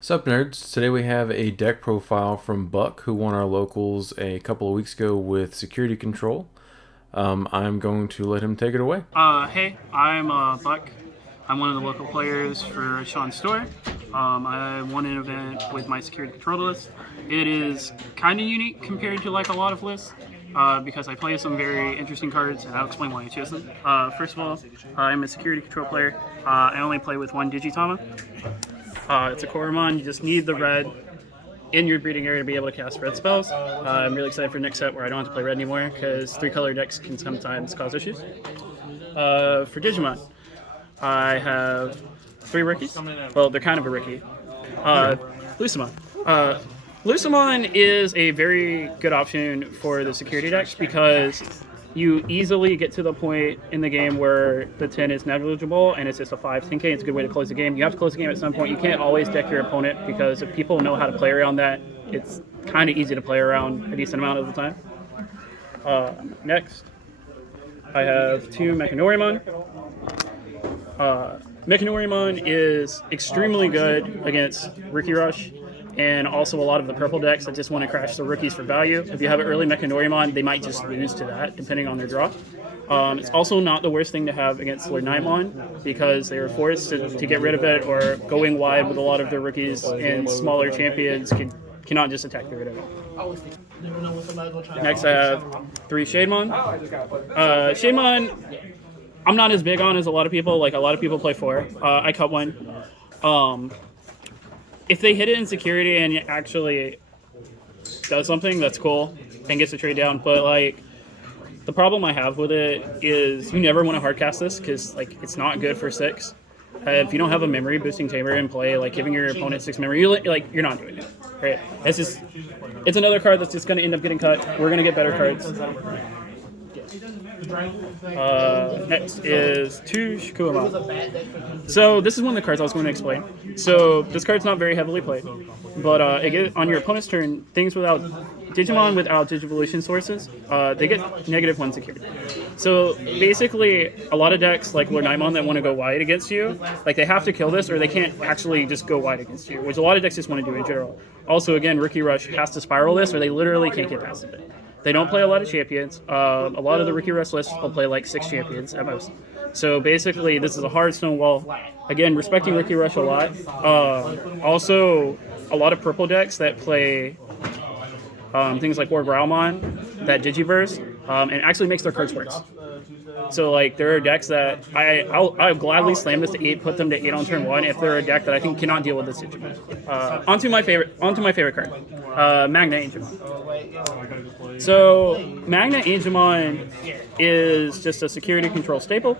Sup nerds, today we have a deck profile from Buck who won our locals a couple of weeks ago with security control. I'm going to let him take it away. Hey, I'm Buck. I'm one of the local players for Sean's store. I won an event with my security control list. It is kind of unique compared to like a lot of lists because I play some very interesting cards, and I'll explain why I chose them. First of all, I'm a security control player. I only play with one Digitama. It's a Coromon. You just need the red in your breeding area to be able to cast red spells. I'm really excited for next set where I don't have to play red anymore because 3-color decks can sometimes cause issues. For Digimon, I have 3 rookies. Well, they're kind of a rookie. Lucamon. Lucamon is a very good option for the security decks because you easily get to the point in the game where the 10 is negligible and it's just a 5-10k. It's a good way to close the game. You have to close the game at some point. You can't always deck your opponent because if people know how to play around that, it's kind of easy to play around a decent amount of the time. Next, I have 2 Mechanoremon. Mechanoremon is extremely good against Rookie Rush and also a lot of the purple decks that just want to crash the rookies for value. If you have an early Mechanoremon, they might just lose to that, depending on their draw. It's also not the worst thing to have against Untitled because they are forced to get rid of it, or going wide with a lot of their rookies and smaller champions cannot just attack the rid of it. Next, I have 3 Shademon. Shademon, I'm not as big on as a lot of people. Like, a lot of people play 4. I cut one. If they hit it in security and it actually does something, that's cool and gets the trade down. But like, the problem I have with it is you never want to hardcast this because like it's not good for 6. If you don't have a memory boosting Tamer in play, like giving your opponent 6 memory, you're not doing it. Right? It's another card that's just going to end up getting cut. We're going to get better cards. Next is 2 Shikuama. So this is one of the cards I was going to explain. So this card's not very heavily played, but on your opponent's turn, Digimon without Digivolution sources, they get -1 security. So basically, a lot of decks like Lordaimon that want to go wide against you, like they have to kill this or they can't actually just go wide against you, which a lot of decks just want to do in general. Also, again, Rookie Rush has to spiral this or they literally can't get past it. They don't play a lot of champions. A lot of the Rookie Rush lists will play like 6 champions at most. So basically, this is a hard stone wall. Again, respecting Rookie Rush a lot. Also, a lot of purple decks that play things like War Growlmon, that Digiverse, and actually makes their cards worse. So like there are decks that I'll gladly slam this to 8, put them to 8 on turn 1 if they're a deck that I think cannot deal with this Digimon. Onto my favorite card, Magna Engine. So Magna Engine is just a security control staple.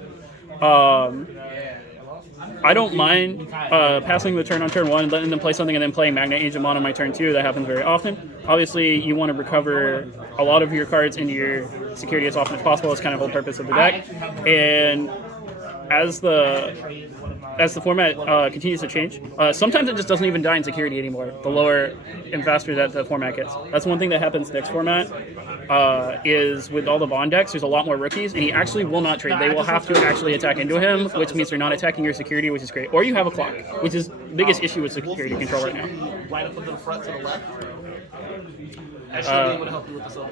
I don't mind passing the turn on turn 1 and letting them play something and then playing Magna Engine on my turn 2. That happens very often. Obviously, you want to recover a lot of your cards into your security as often as possible. It's kind of the whole purpose of the deck. And as the format continues to change, sometimes it just doesn't even die in security anymore, the lower and faster that the format gets. That's one thing that happens next format, is with all the bond decks, there's a lot more rookies, and he actually will not trade. They will have to actually attack into him, which means they're not attacking your security, which is great. Or you have a clock, which is the biggest issue with security control right now. Right up into the front to the left.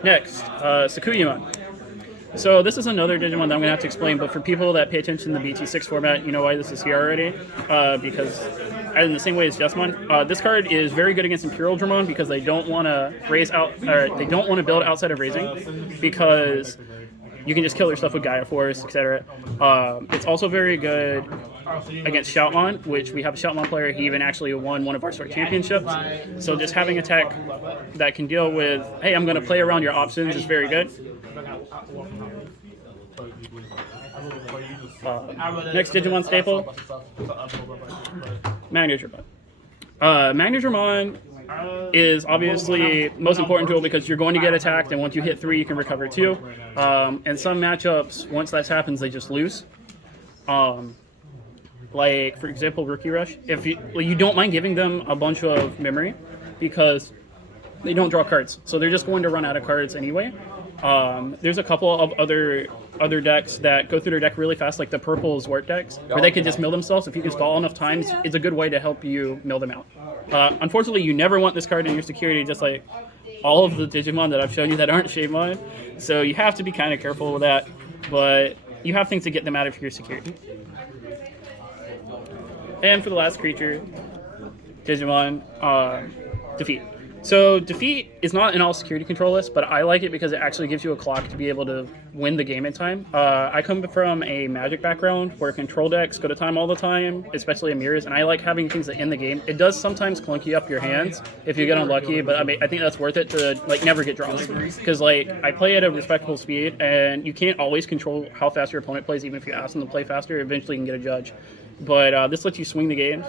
Next, Sakuyamon. So this is another Digimon that I'm going to have to explain, but for people that pay attention to the BT5 format, you know why this is here already, because in the same way as Jessamon, this card is very good against Imperial Dramon because they don't want to they don't want to build outside of raising because you can just kill their stuff with Gaia Force, etc. It's also very good against Shoutmon, which we have a Shoutmon player. He even actually won one of our store championships. So just having a tech that can deal with, hey, I'm going to play around your options is very good. Next Digimon staple, Magnadramon. Magnadramon is obviously most important tool because you're going to get attacked, and once you hit 3, you can recover 2. In some matchups, once that happens, they just lose. Like, for example, Rookie Rush. If you don't mind giving them a bunch of memory because they don't draw cards, so they're just going to run out of cards anyway. There's a couple of other other decks that go through their deck really fast, like the purple Zwart decks, where they can just mill themselves. If you can stall enough times, it's a good way to help you mill them out. Unfortunately, you never want this card in your security, just like all of the Digimon that I've shown you that aren't Shamon. So you have to be kind of careful with that, but you have things to get them out of your security. And for the last creature, Digimon, Defeat. So Defeat is not in all security control lists, but I like it because it actually gives you a clock to be able to win the game in time. I come from a Magic background where control decks go to time all the time, especially in mirrors, and I like having things that end the game. It does sometimes clunky up your hands if you get unlucky, but I think that's worth it to like never get draws. Because like I play at a respectable speed, and you can't always control how fast your opponent plays, even if you ask them to play faster. Eventually, you can get a judge. But this lets you swing the game,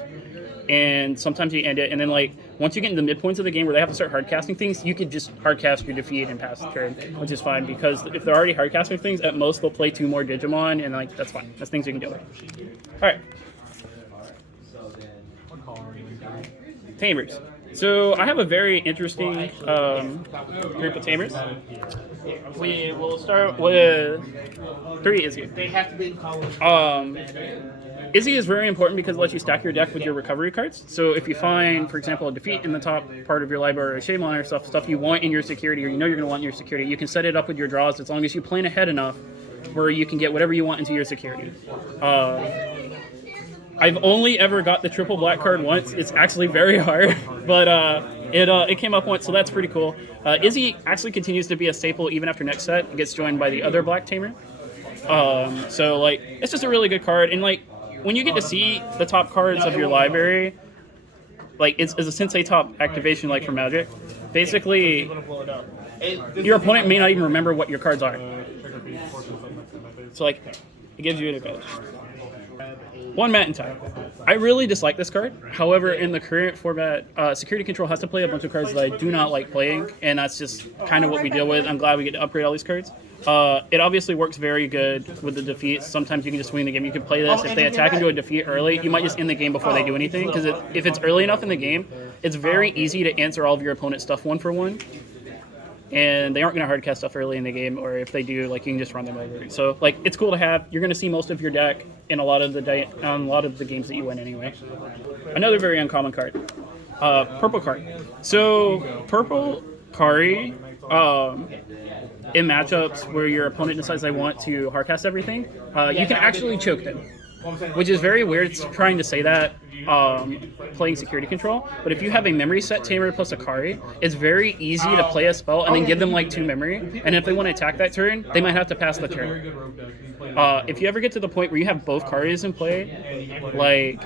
and sometimes you end it, and then like once you get into the midpoints of the game where they have to start hardcasting things, you could just hardcast your Defeat and pass the turn, which is fine, because if they're already hardcasting things, at most they'll play 2 more Digimon, and like that's fine. That's things you can deal with. Alright. Tamers. So I have a very interesting group of Tamers. We will start with 3 Izzy. They have to be in college. Izzy is very important because it lets you stack your deck with your recovery cards. So if you find, for example, a Defeat in the top part of your library, or a Shamon or stuff you want in your security, or you know you're going to want in your security, you can set it up with your draws as long as you plan ahead enough where you can get whatever you want into your security. I've only ever got the triple black card once. It's actually very hard, but it came up once, so that's pretty cool. Izzy actually continues to be a staple even after next set. It gets joined by the other black Tamer. So like it's just a really good card, and like when you get to see the top cards of your library, like it's a Sensei top activation like for Magic. Basically, your opponent may not even remember what your cards are. So like, it gives you an advantage. 1 Mat in Time. I really dislike this card. However, in the current format, Security Control has to play a bunch of cards that I do not like playing, and that's just kind of what we deal with. I'm glad we get to upgrade all these cards. It obviously works very good with the Defeat. Sometimes you can just win the game. You can play this. If they attack into a Defeat early, you might just end the game before they do anything, because if it's early enough in the game, it's very easy to answer all of your opponent's stuff 1 for 1. And they aren't going to hardcast stuff early in the game, or if they do, like you can just run them over. So like it's cool to have. You're going to see most of your deck in a lot of the games that you win anyway. Another very uncommon card, purple card. So purple Kari, in matchups where your opponent decides they want to hardcast everything, you can actually choke them, which is very weird trying to say that playing Security Control. But if you have a memory set Tamer plus a Kari, it's very easy to play a spell and then give them like 2 memory, and if they want to attack that turn, they might have to pass the turn. If you ever get to the point where you have both Karis in play, like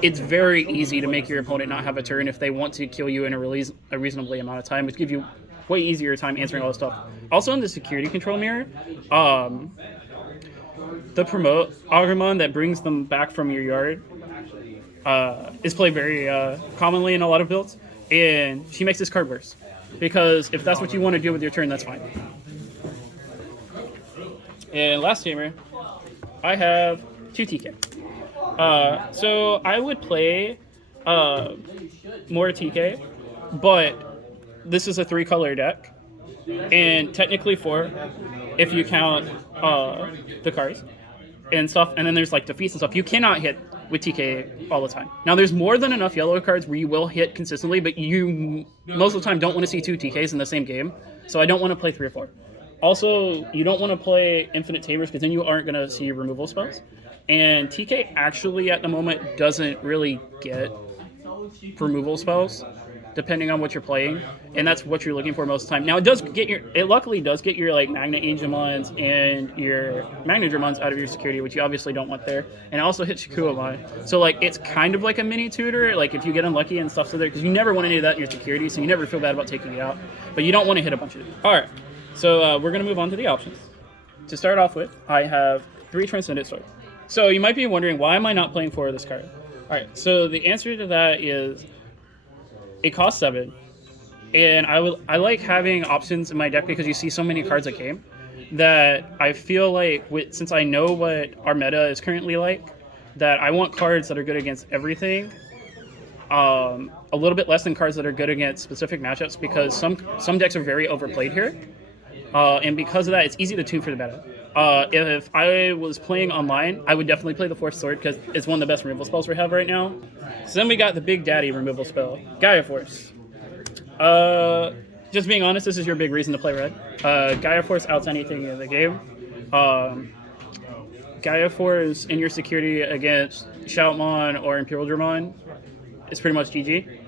it's very easy to make your opponent not have a turn if they want to kill you in a reasonably amount of time, which gives you way easier time answering all this stuff. Also in the Security Control mirror, the promote Agumon that brings them back from your yard is played very commonly in a lot of builds, and she makes this card worse, because if that's what you want to do with your turn, that's fine. And last Tamer, I have 2 TK. So I would play more TK, but this is a 3-color deck, and technically 4 if you count the cards and stuff, and then there's like defeats and stuff. You cannot hit with TK all the time. Now there's more than enough yellow cards where you will hit consistently, but you most of the time don't want to see 2 TKs in the same game, so I don't want to play 3 or 4. Also, you don't want to play infinite Tamers, because then you aren't going to see removal spells, and TK actually at the moment doesn't really get removal spells depending on what you're playing, and that's what you're looking for most of the time. Now it luckily does get your like Magna Engines and your Mechanoremons out of your security, which you obviously don't want there, and it also hits Shikuamon. So like it's kind of like a mini tutor, like if you get unlucky and stuff, so there, because you never want any of that in your security, so you never feel bad about taking it out, but you don't want to hit a bunch of it. Alright, so we're going to move on to the options. To start off with, I have 3 Transcendent Swords. So you might be wondering, why am I not playing 4 of this card? Alright, so the answer to that is it costs 7, and I like having options in my deck because you see so many cards that game that I feel like since I know what our meta is currently like, that I want cards that are good against everything, a little bit less than cards that are good against specific matchups, because some decks are very overplayed here, and because of that, it's easy to tune for the meta. If I was playing online, I would definitely play the Fourth Sword because it's one of the best removal spells we have right now. So then we got the Big Daddy removal spell, Gaia Force. Just being honest, this is your big reason to play red. Gaia Force outs anything in the game. Gaia Force in your security against Shoutmon or Imperial is pretty much GG.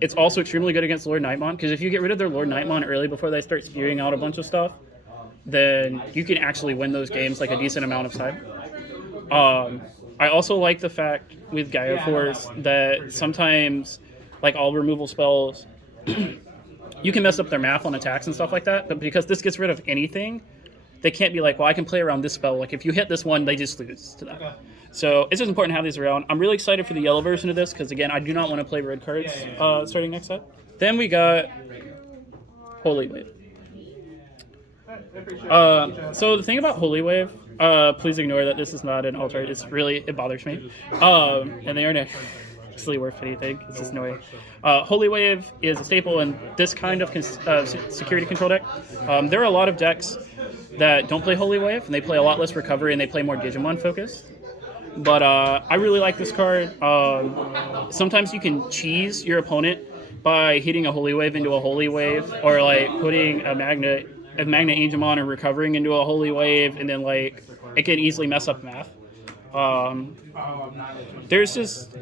It's also extremely good against Lord Nightmon, because if you get rid of their Lord Nightmon early before they start spewing out a bunch of stuff, then you can actually win those games like a decent amount of time. I also like the fact with Gaia Force that sometimes, like all removal spells, you can mess up their math on attacks and stuff like that, but because this gets rid of anything, they can't be like, well, I can play around this spell. Like, if you hit this one, they just lose to that. So it's just important to have these around. I'm really excited for the yellow version of this, because, again, I do not want to play red cards starting next set. Then we got Holy Wave. So the thing about Holy Wave, please ignore that this is not an altar. It bothers me. And they aren't actually worth anything. It's just annoying. Holy Wave is a staple in this kind of security control deck. There are a lot of decks that don't play Holy Wave, and they play a lot less recovery, and they play more Digimon focused. But I really like this card. Sometimes you can cheese your opponent by hitting a Holy Wave into a Holy Wave, or like putting a Magna Engine and recovering into a Holy Wave, and then like it can easily mess up math. There's just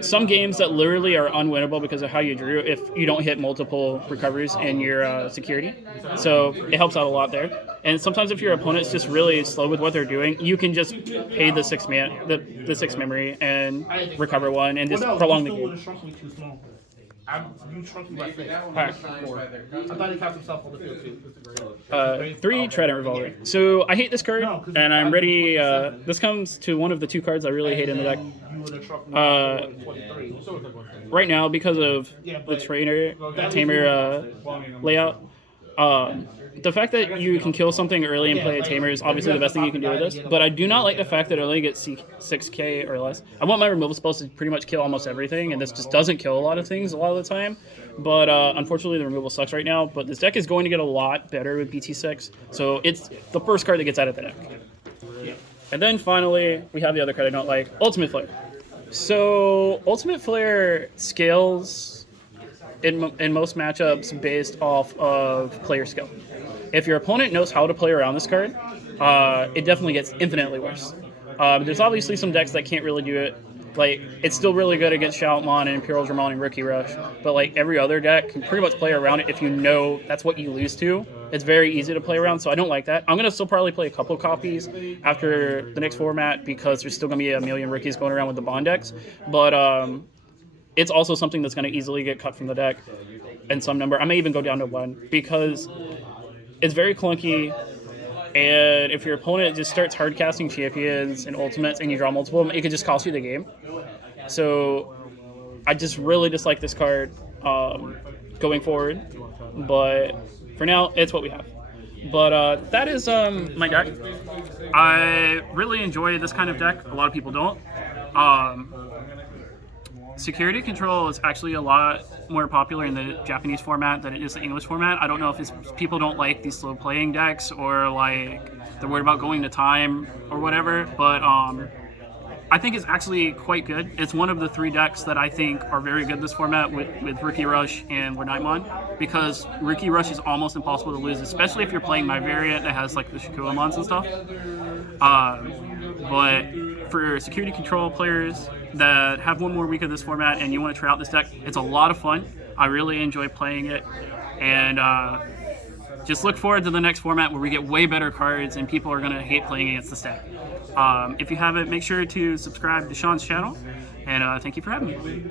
some games that literally are unwinnable because of how you drew if you don't hit multiple recoveries in your security. So it helps out a lot there. And sometimes if your opponent's just really slow with what they're doing, you can just pay the six memory and recover one and just prolong the game. You shrunk me by 6. I thought he cast himself on the field too. 3 Trident Revolver. So I hate this card, and I'm ready. This comes to one of the 2 cards I really hate in the deck. Right now, because of the Tamer layout, the fact that you can kill something early and play a Tamer is obviously the best thing you can do with this, but I do not like the fact that it only gets 6k or less. I want my removal spells to pretty much kill almost everything, and this just doesn't kill a lot of things a lot of the time. But unfortunately, the removal sucks right now, but this deck is going to get a lot better with BT6, so it's the first card that gets out of the deck. And then finally, we have the other card I don't like, Ultimate Flare. So Ultimate Flare scales in most matchups based off of player skill. If your opponent knows how to play around this card, it definitely gets infinitely worse. There's obviously some decks that can't really do it. Like, it's still really good against Shoutmon and Imperial Dramon and Rookie Rush, but like every other deck can pretty much play around it if you know that's what you lose to. It's very easy to play around, so I don't like that. I'm going to still probably play a couple copies after the next format because there's still going to be a million rookies going around with the Bond decks, but it's also something that's going to easily get cut from the deck in some number. I may even go down to 1 because it's very clunky, and if your opponent just starts hard casting champions and ultimates and you draw multiple of them, it could just cost you the game. So I just really dislike this card going forward, but for now, it's what we have. But that is my deck. I really enjoy this kind of deck. A lot of people don't. Security Control is actually a lot more popular in the Japanese format than it is the English format. I don't know if it's people don't like these slow playing decks or like they're worried about going to time or whatever, but I think it's actually quite good. It's one of the 3 decks that I think are very good this format with Rookie Rush and Lord Nightmon, because Rookie Rush is almost impossible to lose, especially if you're playing my variant that has like the Shikuamons and stuff. But for Security Control players that have one more week of this format and you want to try out this deck, it's a lot of fun. I really enjoy playing it, and just look forward to the next format where we get way better cards and people are going to hate playing against this deck. If you haven't, make sure to subscribe to Sean's channel, and thank you for having me.